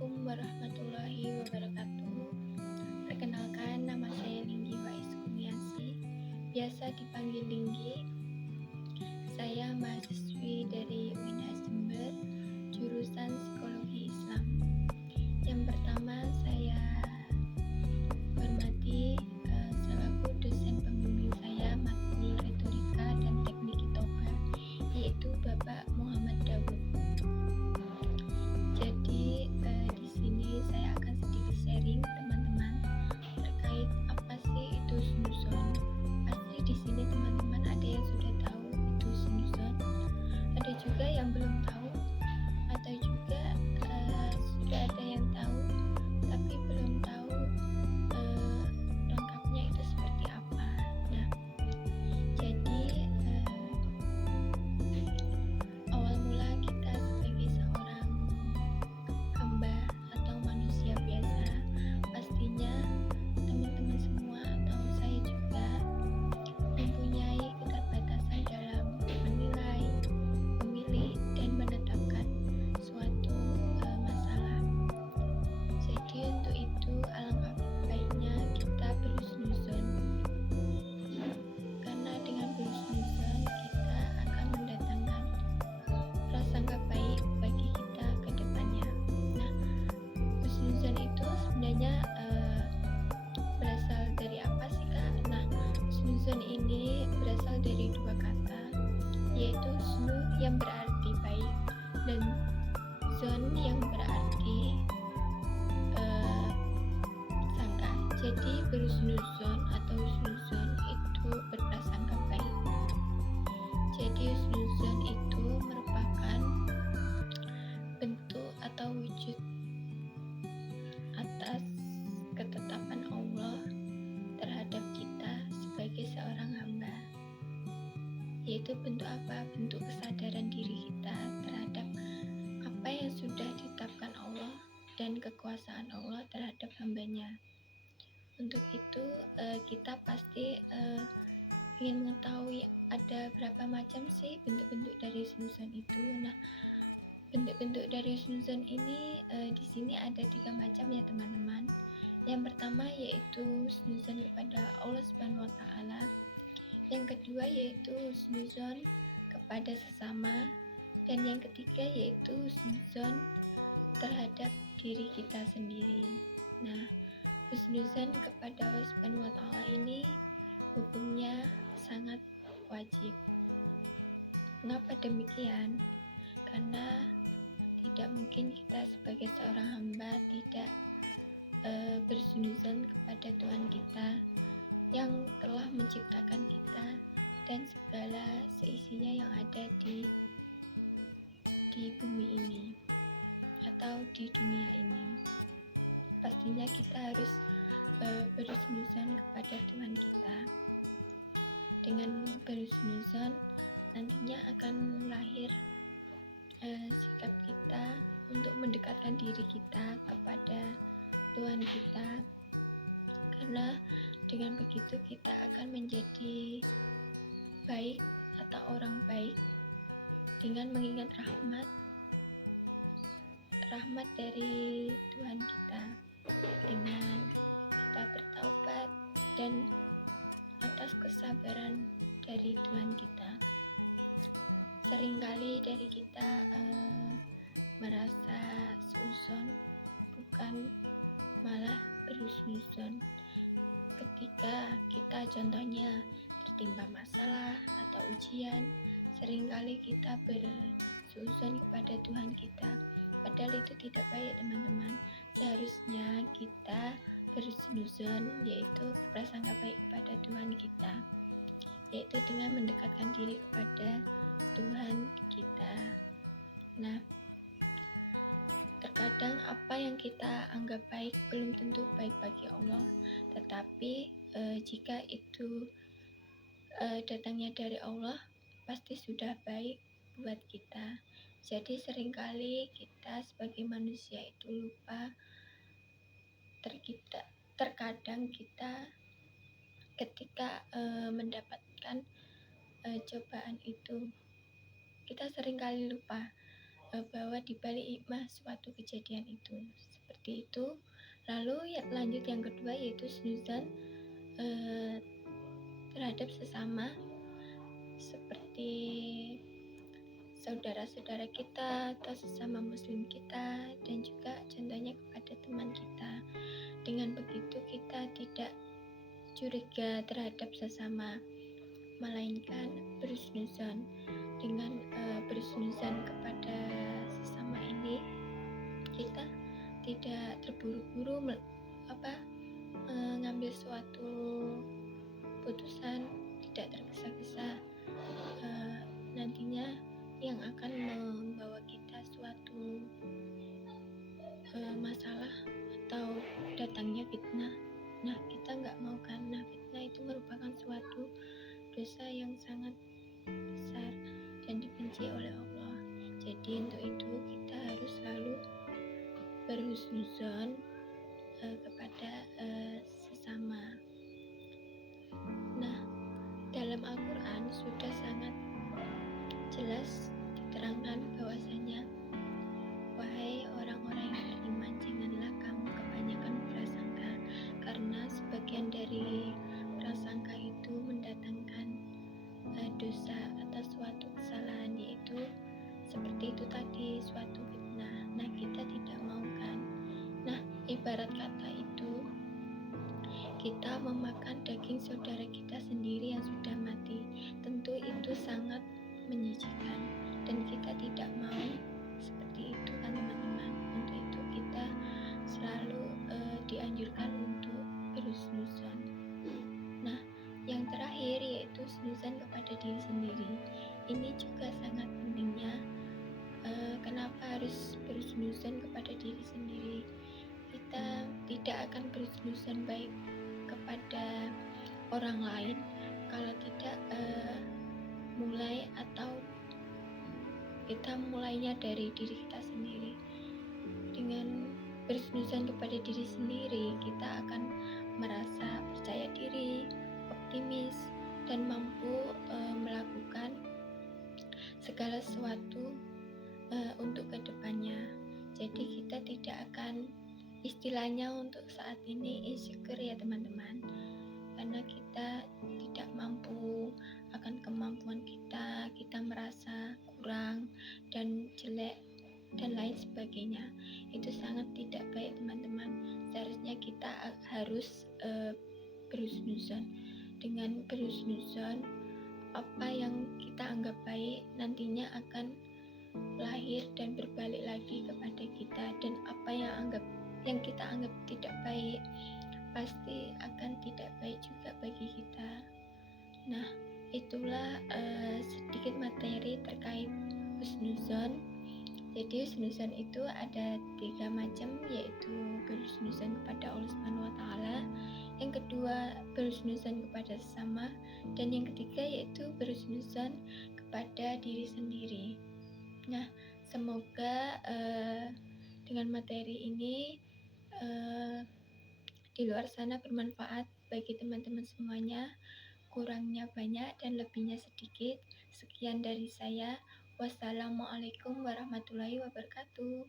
Assalamualaikum warahmatullahi wabarakatuh. Perkenalkan, nama saya Linggi Wais Kumiasi, biasa dipanggil Linggi. Saya mahasiswi dari UIN Jember, jurusan Psikologi Islam. Yang pertama, saya hormati selaku dosen pembimbing saya matkul retorika dan teknik kitoba, yaitu Bapak Muhammad Dawud. Jadi di sini saya akan sedikit sharing teman-teman terkait apa sih itu snuzon. Pasti di sini teman-teman ada yang sudah tahu itu snuzon, ada juga yang belum tahu, atau juga sudah ada yang tahu tapi belum tahu lengkapnya itu seperti apa. Nah, jadi awal mula kita sebagai seorang hamba atau manusia biasa, pastinya teman-teman semua atau saya juga mempunyai keterbatasan dalam menilai, memilih, dan menetapkan suatu masalah. Jadi untuk itu alangkah baiknya kita berhusnuzon, karena dengan berhusnuzon kita akan mendatangkan prasangka baik bagi kita ke depannya. Nah, husnuzon itu sebenarnya berasal dari apa sih Kak? Nah, husnuzon ini berasal dari dua kata, yaitu husnu yang berarti baik dan zon yang berarti sangka. Jadi berhusnuzon atau husnuzon itu berprasangka baik. Jadi husnuzon itu merupakan bentuk atau wujud atas ketetapan Allah terhadap kita sebagai seorang hamba. Yaitu bentuk apa? Bentuk kesadaran diri kita terhadap apa yang sudah ditetapkan Allah dan kekuasaan Allah terhadap hambanya. Untuk itu kita pasti ingin mengetahui ada berapa macam sih bentuk-bentuk dari snuzon itu. Nah, bentuk-bentuk dari snuzon ini di sini ada 3 macam ya teman-teman. Yang pertama yaitu snuzon kepada Allah Subhanahu wa taala. Yang kedua yaitu snuzon kepada sesama, dan yang ketiga yaitu snuzon terhadap diri kita sendiri. Nah, husnuzon kepada Allah Subhanahu wa taala ini hukumnya sangat wajib. Mengapa demikian? Karena tidak mungkin kita sebagai seorang hamba tidak berhusnuzon kepada Tuhan kita yang telah menciptakan kita dan segala seisinya yang ada di bumi ini atau di dunia ini. Pastinya kita harus berhusnuzon kepada Tuhan kita. Dengan berhusnuzon nantinya akan lahir sikap kita untuk mendekatkan diri kita kepada Tuhan kita, karena dengan begitu kita akan menjadi baik atau orang baik dengan mengingat rahmat dari Tuhan kita, dengan kita bertaubat dan atas kesabaran dari Tuhan kita. Seringkali dari kita merasa suuzon, bukan malah berhusnuzon. Ketika kita contohnya tertimpa masalah atau ujian, seringkali kita bersuuzon kepada Tuhan kita, padahal itu tidak baik teman-teman. Seharusnya kita berhusnuzon, yaitu berprasangka baik kepada Tuhan kita, yaitu dengan mendekatkan diri kepada Tuhan kita. Nah, terkadang apa yang kita anggap baik belum tentu baik bagi Allah, tetapi jika itu datangnya dari Allah, pasti sudah baik buat kita. Jadi seringkali kita sebagai manusia itu lupa. Terkadang kita ketika mendapatkan cobaan itu, kita seringkali lupa bahwa di balik hikmah suatu kejadian itu. Seperti itu. Lalu lanjut yang kedua yaitu husnuzan terhadap sesama, seperti saudara-saudara kita atau sesama muslim kita, dan juga contohnya kepada teman kita. Dengan begitu kita tidak curiga terhadap sesama, melainkan berhusnuzan. Dengan berhusnuzan kepada sesama ini, kita tidak terburu-buru ngambil suatu putusan, tidak tergesa-gesa. Nantinya yang akan membawa kita suatu masalah atau datangnya fitnah. Nah, kita nggak mau kan. Nah, fitnah itu merupakan suatu dosa yang sangat besar dan dibenci oleh Allah. Jadi untuk itu kita harus selalu berhusnuzon kepada sesama. Nah, dalam Al-Quran sudah sangat jelas diterangkan bahwasanya, wahai orang-orang yang beriman, janganlah kamu kebanyakan berprasangka, karena sebagian dari prasangka itu mendatangkan dosa atau suatu kesalahan, yaitu seperti itu tadi, suatu fitnah. Nah, kita tidak mau kan. Nah, ibarat kata itu, kita memakan daging saudara kita sendiri yang sudah mati. Tentu itu sangat menyedihkan dan kita tidak mau seperti itu kan teman-teman. Untuk itu kita selalu dianjurkan untuk berhusnuzon. Nah, yang terakhir yaitu husnuzon kepada diri sendiri. Ini juga sangat pentingnya. Kenapa harus berhusnuzon kepada diri sendiri? Kita tidak akan berhusnuzon baik kepada orang lain kalau tidak mulai atau kita mulainya dari diri kita sendiri. Dengan berhusnuzon kepada diri sendiri, kita akan merasa percaya diri, optimis, dan mampu melakukan segala sesuatu untuk kedepannya. Jadi kita tidak akan istilahnya untuk saat ini insecure ya teman-teman, karena kita tidak mampu akan kemampuan kita merasa kurang dan jelek dan lain sebagainya. Itu sangat tidak baik teman-teman. Seharusnya kita harus berhusnuzon. Dengan berhusnuzon, apa yang kita anggap baik nantinya akan lahir dan berbalik lagi kepada kita, dan apa yang kita anggap tidak baik pasti akan tidak baik juga bagi kita. Nah, itulah sedikit materi terkait husnuzon. Jadi husnuzon itu ada 3 macam, yaitu berhusnuzon kepada Allah Subhanahu wa taala, yang kedua berhusnuzon kepada sesama, dan yang ketiga yaitu berhusnuzon kepada diri sendiri. Nah, semoga dengan materi ini di luar sana bermanfaat bagi teman-teman semuanya. Kurangnya banyak dan lebihnya sedikit. Sekian dari saya. Wassalamualaikum warahmatullahi wabarakatuh.